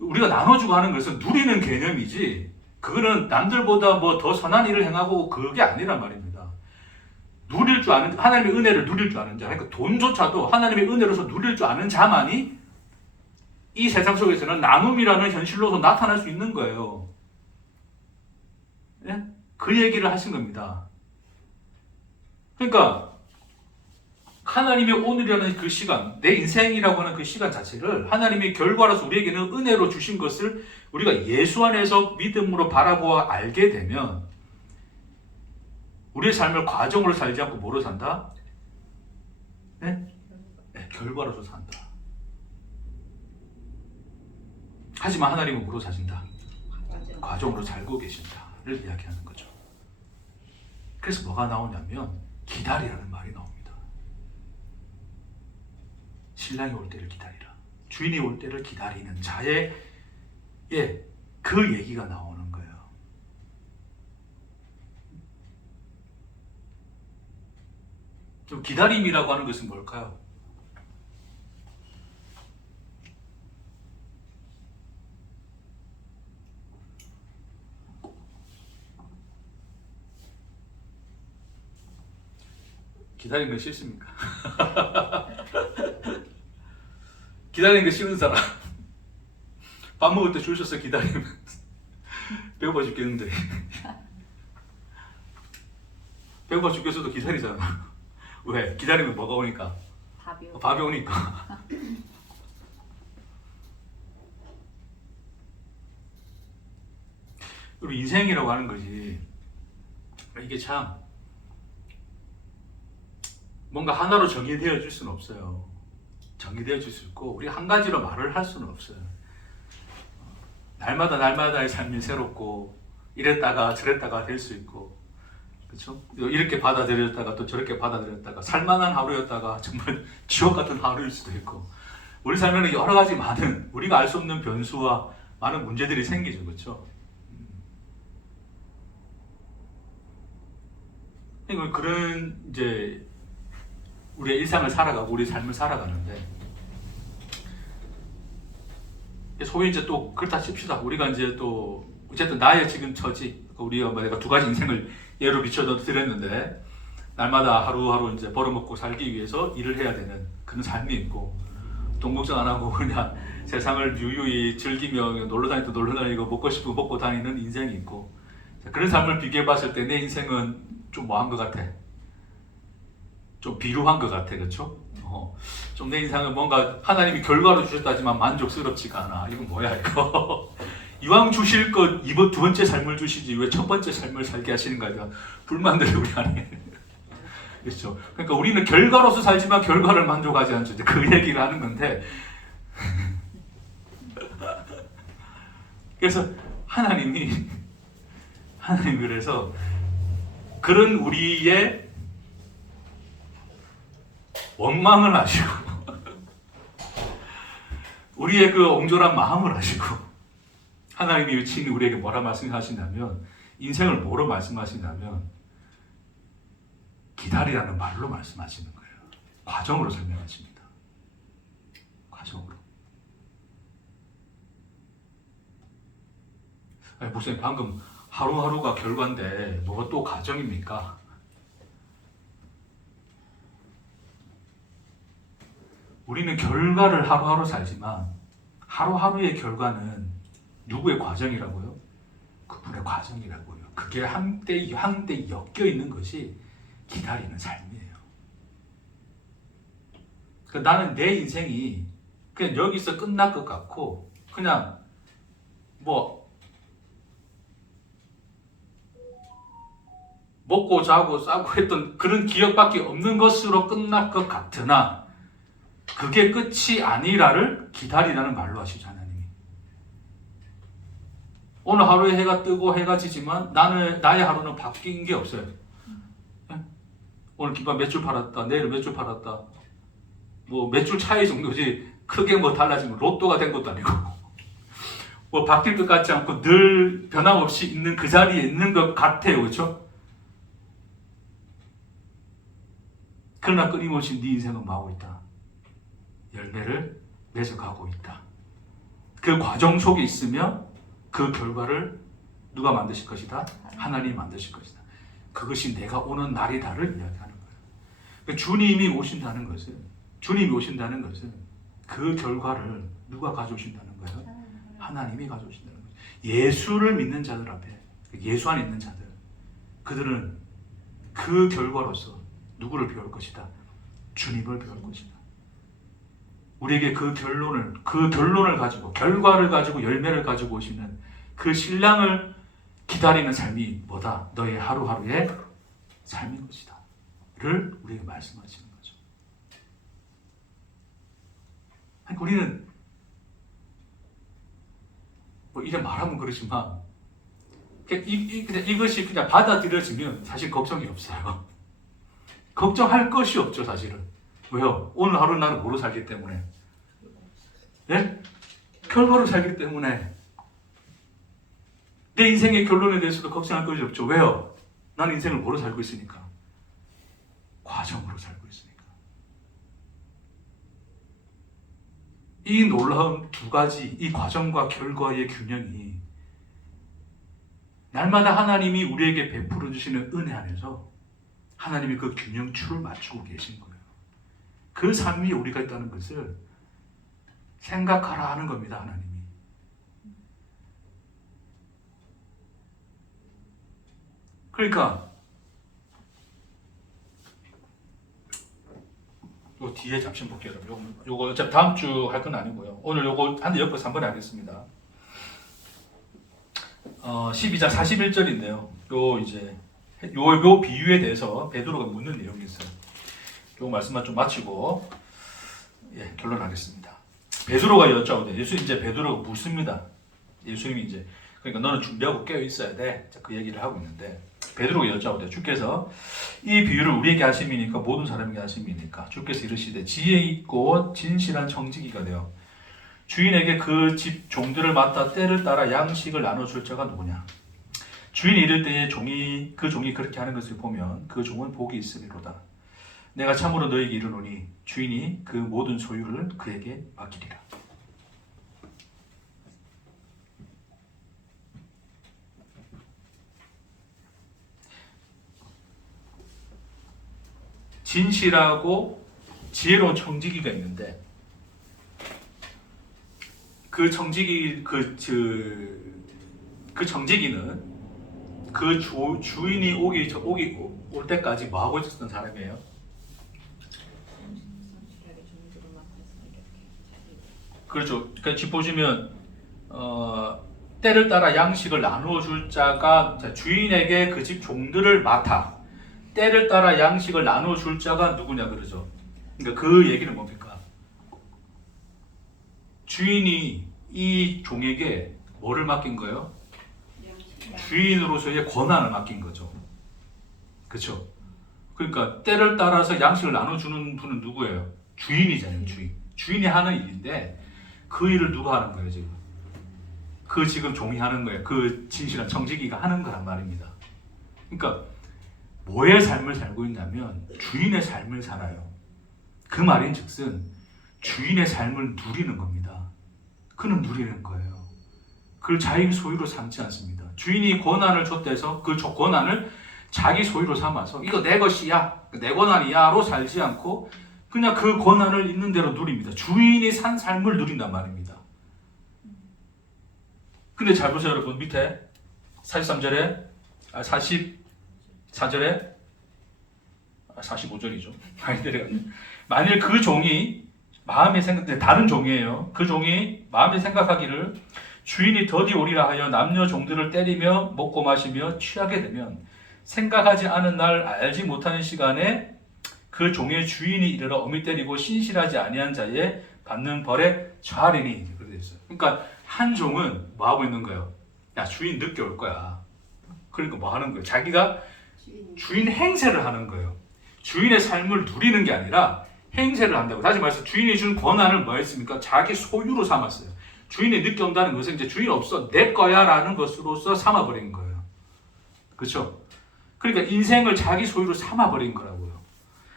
우리가 나눠주고 하는 것은 누리는 개념이지 그거는 남들보다 뭐 더 선한 일을 행하고 그게 아니란 말입니다. 누릴 줄 아는, 하나님의 은혜를 누릴 줄 아는 자, 그러니까 돈조차도 하나님의 은혜로서 누릴 줄 아는 자만이 이 세상 속에서는 나눔이라는 현실로서 나타날 수 있는 거예요. 예? 그 얘기를 하신 겁니다. 그러니까 하나님의 오늘이라는 그 시간, 내 인생이라고 하는 그 시간 자체를 하나님의 결과로서 우리에게는 은혜로 주신 것을 우리가 예수 안에서 믿음으로 바라보아 알게 되면 우리의 삶을 과정으로 살지 않고 뭐로 산다? 네? 네, 결과로서 산다. 하지만 하나님은 뭐로 사신다? 과정으로 살고 계신다를 이야기하는 거죠. 그래서 뭐가 나오냐면 기다리라는 말이 나옵니다. 신랑이 올 때를 기다리라. 주인이 올 때를 기다리는 자의 그 얘기가 나오는 거예요. 좀 기다림이라고 하는 것은 뭘까요? 기다리는 거 싫습니까? 기다리는 거 싫은 사람. 밥 먹을 때 줄 서서 기다리면 배고파 죽겠는데. 배고파 죽겠어도 기다리잖아. 왜? 기다리면 뭐가 오니까? 밥이 오니까. 우리 인생이라고 하는 거지. 이게 참 뭔가 하나로 정의되어 줄 수는 없어요. 정의되어 줄 수 있고 우리 한 가지로 말을 할 수는 없어요. 날마다의 삶이 새롭고 이랬다가 저랬다가 될 수 있고, 그렇죠? 이렇게 받아들였다가 또 저렇게 받아들였다가 살만한 하루였다가 정말 지옥 같은 하루일 수도 있고, 우리 삶에는 여러 가지 많은 우리가 알 수 없는 변수와 많은 문제들이 생기죠, 그렇죠? 그런 이제 우리의 일상을 살아가고 우리 삶을 살아가는데, 소위 이제 또 그렇다 칩시다. 우리가 이제 또 어쨌든 나의 지금 처지, 우리가 내가 두 가지 인생을 예로 비춰 드렸는데, 날마다 하루하루 이제 벌어먹고 살기 위해서 일을 해야 되는 그런 삶이 있고, 돈 걱정 안 하고 그냥 세상을 유유히 즐기며 놀러 다니고 먹고 싶고 먹고 다니는 인생이 있고, 그런 삶을 비교해 봤을 때 내 인생은 좀 뭐한 것 같아? 좀 비루한 것 같아, 그렇죠? 좀 내 인생은 뭔가 하나님이 결과로 주셨다지만 만족스럽지가 않아. 이건 뭐야 이거? 이왕 주실 것 두 번째 삶을 주시지 왜 첫 번째 삶을 살게 하시는가? 불만들이 우리 안에. 그렇죠? 그러니까 우리는 결과로서 살지만 결과를 만족하지 않죠. 그 얘기를 하는 건데. 그래서 하나님이 그래서 그런 우리의 원망을 하시고 우리의 그 옹졸한 마음을 하시고, 하나님이 친히 우리에게 뭐라 말씀하시냐면, 인생을 뭐로 말씀하시냐면 기다리라는 말로 말씀하시는 거예요. 과정으로 설명하십니다. 과정으로. 아니, 목사님 방금 하루하루가 결과인데 뭐가 또 과정입니까? 우리는 결과를 하루하루 살지만 하루하루의 결과는 누구의 과정이라고요? 그분의 과정이라고요. 그게 한때 엮여 있는 것이 기다리는 삶이에요. 그러니까 나는 내 인생이 그냥 여기서 끝날 것 같고, 그냥 뭐 먹고 자고 싸고 했던 그런 기억밖에 없는 것으로 끝날 것 같으나 그게 끝이 아니라를 기다리라는 말로 하시죠, 하나님이. 오늘 하루에 해가 뜨고 해가 지지만 나의 하루는 바뀐 게 없어요. 오늘 기반 몇 줄 팔았다, 내일 몇 줄 팔았다, 뭐 몇 줄 차이 정도지 크게 뭐 달라지면 로또가 된 것도 아니고 뭐 바뀔 것 같지 않고 늘 변함없이 있는 그 자리에 있는 것 같아요, 그렇죠? 그러나 끊임없이 네 인생은 뭐하고 있다? 열매를 맺어가고 있다. 그 과정 속에 있으며 그 결과를 누가 만드실 것이다? 하나님이 만드실 것이다. 그것이 내가 오는 날이다를 이야기하는 거예요. 그러니까 주님이 오신다는 것은 그 결과를 누가 가져오신다는 거예요? 하나님이 가져오신다는 거예요. 예수를 믿는 자들 앞에, 예수 안에 있는 자들, 그들은 그 결과로서 누구를 배울 것이다? 주님을 배울 것이다. 우리에게 그 결론을 가지고, 결과를 가지고, 열매를 가지고 오시는 그 신랑을 기다리는 삶이 뭐다? 너의 하루하루의 삶인 것이다. 를 우리에게 말씀하시는 거죠. 그러니까 우리는 뭐 이래 말하면 그렇지만 이것이 그냥 받아들여지면 사실 걱정이 없어요. 걱정할 것이 없죠, 사실은. 왜요? 오늘 하루 나는 뭐로 살기 때문에. 네? 결과로 살기 때문에. 내 인생의 결론에 대해서도 걱정할 것이 없죠. 왜요? 나는 인생을 뭐로 살고 있으니까. 과정으로 살고 있으니까. 이 놀라운 두 가지, 이 과정과 결과의 균형이 날마다 하나님이 우리에게 베풀어 주시는 은혜 안에서 하나님이 그 균형추를 맞추고 계신 거예요. 그 삶 위에 우리가 있다는 것을 생각하라 하는 겁니다, 하나님이. 그러니까 요 뒤에 잠시 볼게요. 요거 어차피 다음 주 할 건 아니고요. 오늘 요거 한 대 엮어서 한번 하겠습니다. 12장 41절인데요. 요 이제 요 비유에 대해서 베드로가 묻는 내용이 있어요. 요 말씀만 좀 마치고 결론하겠습니다. 베드로가 여쭤오는데 예수 이제 베드로가 묻습니다. 예수님이 이제 그러니까 너는 준비하고 깨어 있어야 돼. 그 얘기를 하고 있는데 베드로가 여쭤오는데 주께서 이 비유를 우리에게 하심이니까 모든 사람에게 하심이니까 주께서 이르시되 지혜 있고 진실한 청지기가 되어 주인에게 그 집 종들을 맡아 때를 따라 양식을 나눠줄 자가 누구냐? 주인이 이를 때에 그 종이 그렇게 하는 것을 보면 그 종은 복이 있으리로다. 내가 참으로 너에게 이르노니 주인이 그 모든 소유를 그에게 맡기리라. 진실하고 지혜로운 청지기가 있는데 그 청지기는 그 주인이 올 때까지 뭐 하고 있었던 사람이에요? 그렇죠. 그러니까 집 보시면 때를 따라 양식을 나누어 줄 자가 주인에게 그 집 종들을 맡아 때를 따라 양식을 나누어 줄 자가 누구냐 그러죠. 그러니까 그 얘기는 뭡니까? 주인이 이 종에게 뭐를 맡긴 거예요? 주인으로서의 권한을 맡긴 거죠. 그렇죠? 그러니까 때를 따라서 양식을 나눠주는 분은 누구예요? 주인이잖아요. 주인이 하는 일인데 그 일을 누가 하는 거예요 지금? 그 지금 종이 하는 거예요. 그 진실한 청지기가 하는 거란 말입니다. 그러니까 뭐의 삶을 살고 있냐면 주인의 삶을 살아요. 그 말인즉슨 주인의 삶을 누리는 겁니다. 그는 누리는 거예요. 그걸 자기 소유로 삼지 않습니다. 주인이 권한을 줬다 해서 그 권한을 자기 소유로 삼아서 이거 내 것이야, 내 권한이야로 살지 않고 그냥 그 권한을 있는 대로 누립니다. 주인이 산 삶을 누린단 말입니다. 근데 잘 보세요 여러분. 밑에 43절에 44절에 45절이죠. 만일 그 종이 마음에 다른 종이에요. 그 종이 마음에 생각하기를 주인이 더디 오리라 하여 남녀 종들을 때리며 먹고 마시며 취하게 되면 생각하지 않은 날 알지 못하는 시간에 그 종의 주인이 이르러 어미 때리고 신실하지 아니한 자에 받는 벌에 처하리니. 그렇게 되어 있어요. 그러니까 한 종은 뭐 하고 있는 거예요? 야 주인 늦게 올 거야. 그러니까 뭐 하는 거예요? 자기가 주인 행세를 하는 거예요. 주인의 삶을 누리는 게 아니라 행세를 한다고. 다시 말해서 주인이 준 권한을 뭐 했습니까? 자기 소유로 삼았어요. 주인이 늦게 온다는 것은 이제 주인 없어 내 거야 라는 것으로서 삼아버린 거예요. 그렇죠? 그러니까 인생을 자기 소유로 삼아버린 거라고요.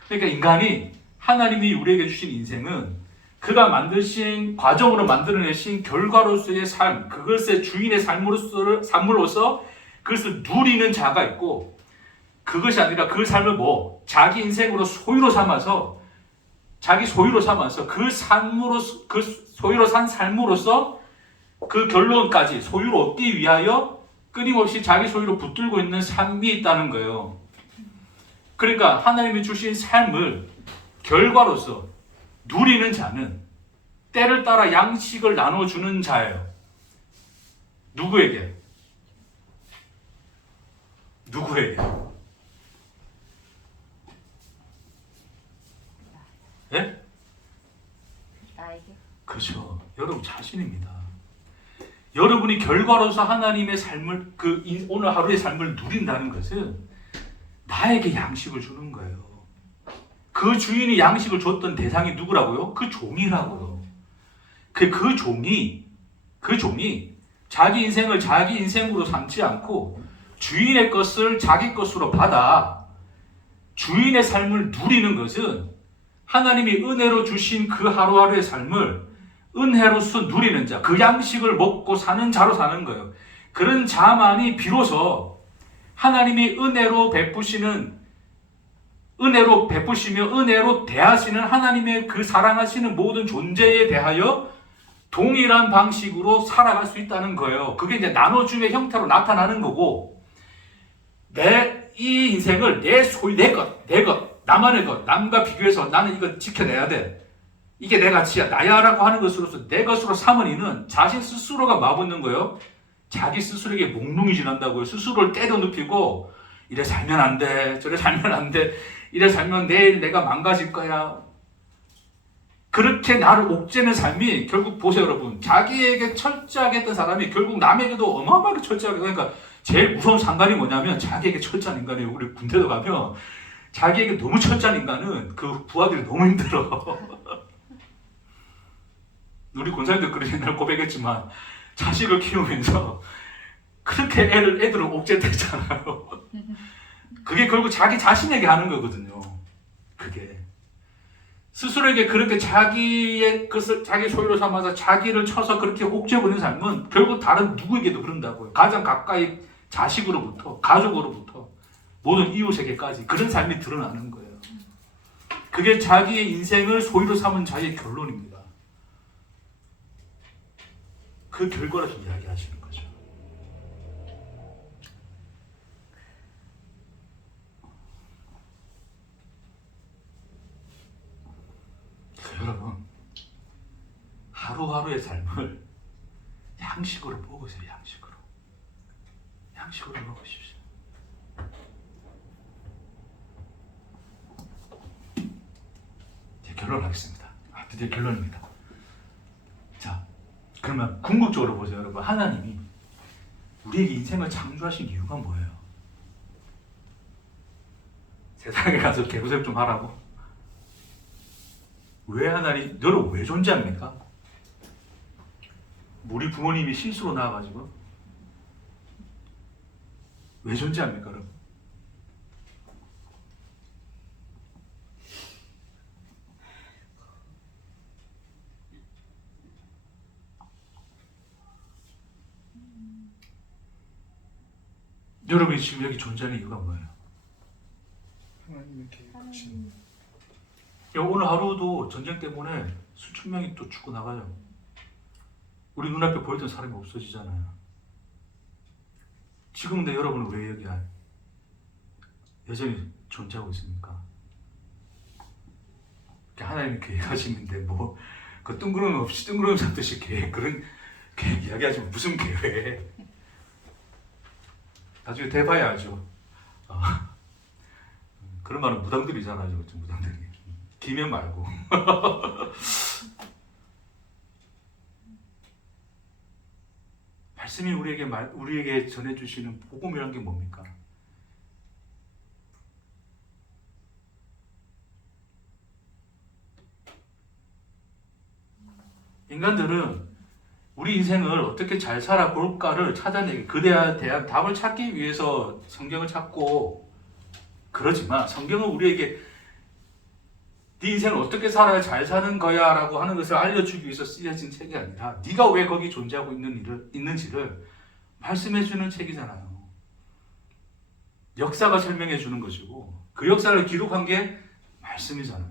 그러니까 인간이 하나님이 우리에게 주신 인생은 그가 만드신 과정으로 만들어내신 결과로서의 삶, 그것의 주인의 삶으로서 그것을 누리는 자가 있고, 그것이 아니라 그 삶을 자기 인생으로 소유로 삼아서, 자기 소유로 삼아서 그 소유로 산 삶으로서 그 결론까지 소유로 얻기 위하여 끊임없이 자기 소유로 붙들고 있는 삶이 있다는 거예요. 그러니까 하나님이 주신 삶을 결과로서 누리는 자는 때를 따라 양식을 나눠주는 자예요. 누구에게? 누구에게? 예? 나에게. 그렇죠. 여러분 자신입니다. 여러분이 결과로서 하나님의 삶을, 오늘 하루의 삶을 누린다는 것은 나에게 양식을 주는 거예요. 그 주인이 양식을 줬던 대상이 누구라고요? 그 종이라고요. 그 종이 자기 인생을 자기 인생으로 삼지 않고 주인의 것을 자기 것으로 받아 주인의 삶을 누리는 것은 하나님이 은혜로 주신 그 하루하루의 삶을 은혜로서 누리는 자, 그 양식을 먹고 사는 자로 사는 거예요. 그런 자만이 비로소 하나님이 은혜로 베푸시며 은혜로 대하시는 하나님의 그 사랑하시는 모든 존재에 대하여 동일한 방식으로 살아갈 수 있다는 거예요. 그게 이제 나눠줌의 형태로 나타나는 거고, 이 인생을 내 소유, 내 것, 나만의 것, 남과 비교해서 나는 이거 지켜내야 돼. 이게 내 가치야, 나야라고 하는 것으로서 내 것으로 삼은 이는 자신 스스로가 맞붙는 거예요. 자기 스스로에게 몽롱이 지난다고요. 스스로를 때려 눕히고 이래 살면 안 돼, 저래 살면 안 돼, 이래 살면 내일 내가 망가질 거야. 그렇게 나를 옥죄는 삶이 결국 보세요 여러분. 자기에게 철저하게 했던 사람이 결국 남에게도 어마어마하게 철저하게, 그러니까 제일 무서운 상관이 뭐냐면 자기에게 철저한 인간이에요. 우리 군대도 가면 자기에게 너무 철저한 인간은 그 부하들이 너무 힘들어. 우리 군사님들 그런 옛날 고백했지만 자식을 키우면서 그렇게 애들을 옥죄했잖아요. 그게 결국 자기 자신에게 하는 거거든요. 그게 스스로에게 그렇게 자기의 것을 자기 소유로 삼아서 자기를 쳐서 그렇게 옥죄버리는 삶은 결국 다른 누구에게도 그런다고요. 가장 가까이 자식으로부터, 가족으로부터, 모든 이웃에게까지 그런 삶이 드러나는 거예요. 그게 자기의 인생을 소유로 삼은 자의 결론입니다. 그 결과를 이야기하시는 거죠. 여러분, 하루하루의 삶을 양식으로 먹으세요. 양식으로 먹으십시오. 이제 결론하겠습니다. 드디어 결론입니다. 자, 그러면 궁극적으로 보세요, 여러분. 하나님이 우리에게 인생을 창조하신 이유가 뭐예요? 세상에 가서 개구색 좀 하라고? 왜 하나님, 여러분 왜 존재합니까? 우리 부모님이 실수로 나와가지고 왜 존재합니까, 여러분? 여러분이 지금 여기 존재하는 이유가 뭐예요? 하나님의 계획하신. 오늘 하루도 전쟁 때문에 수천 명이 또 죽고 나가요. 우리 눈앞에 보이던 사람이 없어지잖아요. 지금 근데 여러분은 왜 여기 여전히 존재하고 있습니까? 하나님이 계획하시는데 그 뜬구름 없이 뜬구름 잡듯이 그런 계획 이야기하지만 무슨 계획? 나중에 대봐야 알죠. 그런 말은 무당들이잖아요. 무당들이. 기면 말고. 말씀이 우리에게 전해주시는 복음이란 게 뭡니까? 인간들은 우리 인생을 어떻게 잘 살아볼까를 찾아내기, 그에 대한 답을 찾기 위해서 성경을 찾고 그러지만, 성경은 우리에게 네 인생을 어떻게 살아야 잘 사는 거야 라고 하는 것을 알려주기 위해서 쓰여진 책이 아니라 네가 왜 거기 존재하고 있는지를 말씀해주는 책이잖아요. 역사가 설명해 주는 것이고 그 역사를 기록한 게 말씀이잖아요.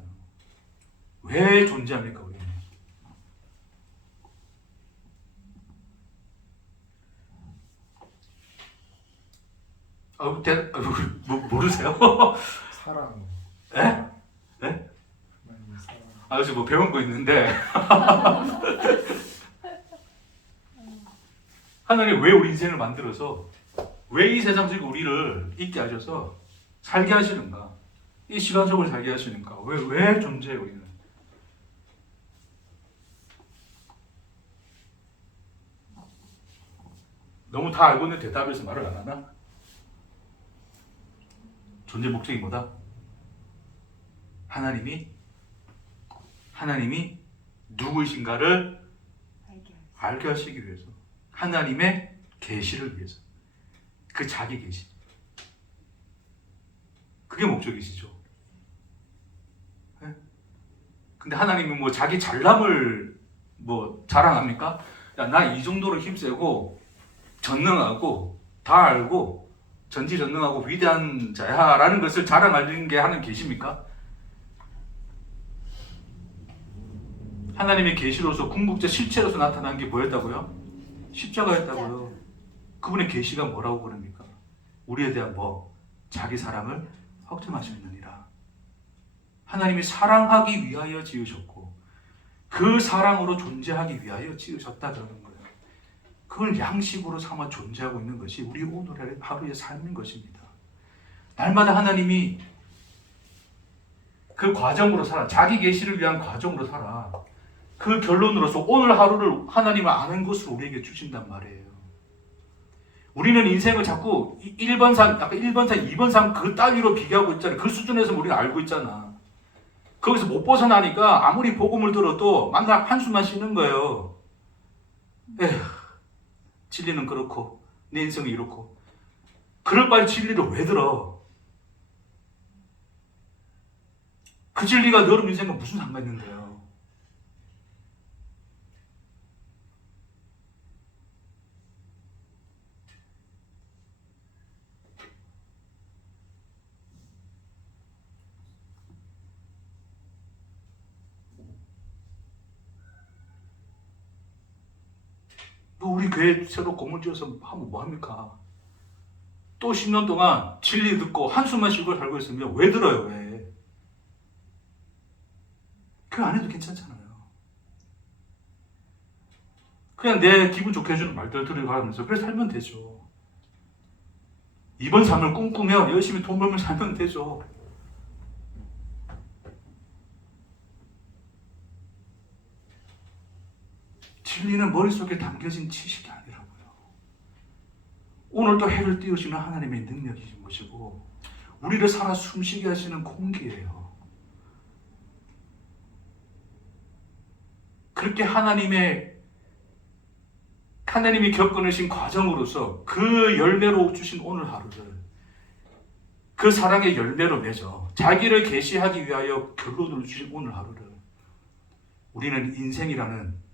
왜 존재합니까 우리는? 모르세요? 사랑. 에? 네? 하나님의 사랑. 요즘 뭐 배운 거 있는데 하나님 왜 우리 인생을 만들어서 왜 이 세상 속에 우리를 있게 하셔서 살게 하시는가? 이 시간 속을 살게 하시는가? 왜 존재해요 우리는? 너무 다 알고 있는 대답에서 말을 안 하나? 존재 목적이 뭐다? 하나님이 누구이신가를 알게 하시기 위해서, 하나님의 계시를 위해서, 그 자기 계시, 그게 목적이시죠. 네? 근데 하나님이 뭐 자기 잘남을 뭐 자랑합니까? 야, 나 이 정도로 힘세고 전능하고 다 알고 전지전능하고 위대한 자야라는 것을 자랑하는 게 하는 계시입니까? 하나님의 계시로서 궁극적 실체로서 나타난 게 뭐였다고요? 십자가였다고요. 그분의 계시가 뭐라고 그럽니까? 우리에 대한 뭐? 자기 사랑을 확증하시느니라. 하나님이 사랑하기 위하여 지으셨고 그 사랑으로 존재하기 위하여 지으셨다 그러는 거예요. 그걸 양식으로 삼아 존재하고 있는 것이 우리 오늘의 하루의 삶인 것입니다. 날마다 하나님이 그 과정으로 살아, 자기 계시를 위한 과정으로 살아. 그 결론으로서 오늘 하루를 하나님을 아는 것으로 우리에게 주신단 말이에요. 우리는 인생을 자꾸 1번 상, 아까 1번 상, 2번 상 그 따위로 비교하고 있잖아요. 그 수준에서 우리가 알고 있잖아. 거기서 못 벗어나니까 아무리 복음을 들어도 만날 한숨만 쉬는 거예요. 에휴, 진리는 그렇고 내 인생은 이렇고. 그럴 바에 진리를 왜 들어? 그 진리가 너를 인생과 무슨 상관이 있는데요? 또 우리 교회 새로 건물 지어서 하면 뭐합니까? 또 10년 동안 진리 듣고 한숨만 쉬고 살고 있으면 왜 들어요? 왜? 그 안 해도 괜찮잖아요. 그냥 내 기분 좋게 해주는 말들 들어가면서 그래 살면 되죠. 이번 삶을 꿈꾸며 열심히 돈 벌면 살면 되죠. 진리는 머릿속에 담겨진 지식이 아니라고요. 오늘도 해를 띄우시는 하나님의 능력이신 것이고 우리를 살아 숨쉬게 하시는 공기예요. 그렇게 하나님이 겪어내신 과정으로서 그 열매로 주신 오늘 하루를 그 사랑의 열매로 맺어 자기를 계시하기 위하여 결론을 주신 오늘 하루를 우리는 인생이라는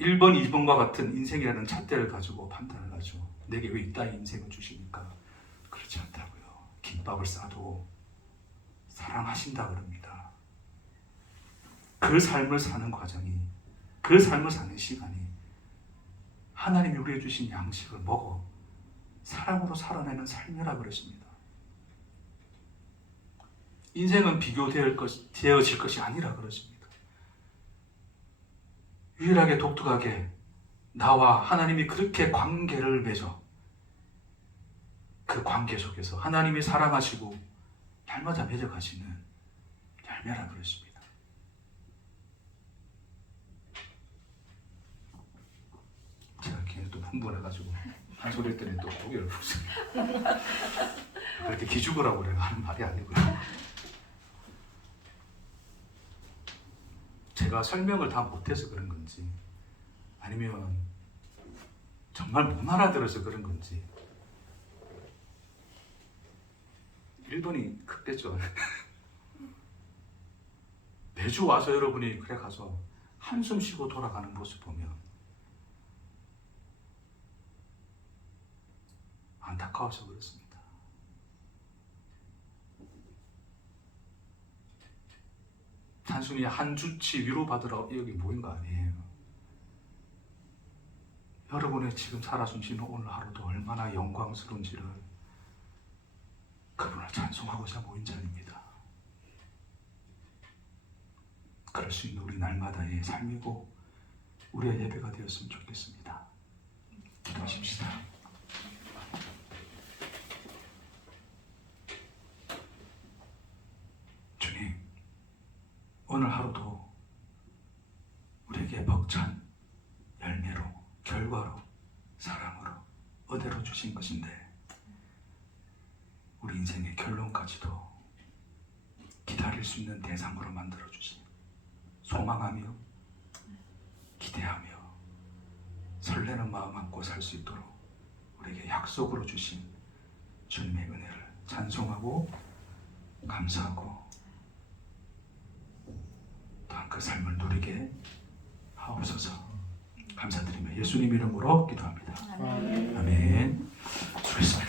1번, 2번과 같은 인생이라는 잣대를 가지고 판단을 하죠. 내게 왜 이따위 인생을 주십니까? 그렇지 않다고요. 김밥을 싸도 사랑하신다 그럽니다. 그 삶을 사는 과정이, 그 삶을 사는 시간이 하나님이 우리에게 주신 양식을 먹어 사랑으로 살아내는 삶이라 그러십니다. 인생은 비교되어질 것이 아니라 그러십니다. 유일하게 독특하게 나와 하나님이 그렇게 관계를 맺어 그 관계 속에서 하나님이 사랑하시고 날마다 맺어가시는 열매라 그러십니다. 제가 괜히 또 흥분해가지고 한 소리 했더니 또 고개를 부르시네요. 그렇게 기죽으라고 내가 하는 말이 아니고요. 제가 설명을 다 못해서 그런 건지 아니면 정말 못 알아들어서 그런 건지 1번이 크겠죠. 매주 와서 여러분이 그래 가서 한숨 쉬고 돌아가는 모습 보면 안타까워서 그렇습니다. 단순히 한 주치 위로받으러 여기 모인 거 아니에요. 여러분의 지금 살아숨쉬는 오늘 하루도 얼마나 영광스러운지를 그분을 찬송하고자 모인 자리입니다. 그럴 수 있는 우리 날마다의 삶이고 우리의 예배가 되었으면 좋겠습니다. 기도하십시다. 주님, 오늘 하루도 우리에게 벅찬 열매로, 결과로, 사랑으로, 은혜로 주신 것인데 우리 인생의 결론까지도 기다릴 수 있는 대상으로 만들어주신, 소망하며 기대하며 설레는 마음 안고 살 수 있도록 우리에게 약속으로 주신 주님의 은혜를 찬송하고 감사하고 또한 그 삶을 누리게 하옵소서. 감사드리며 예수님 이름으로 기도합니다. 아멘. 아멘.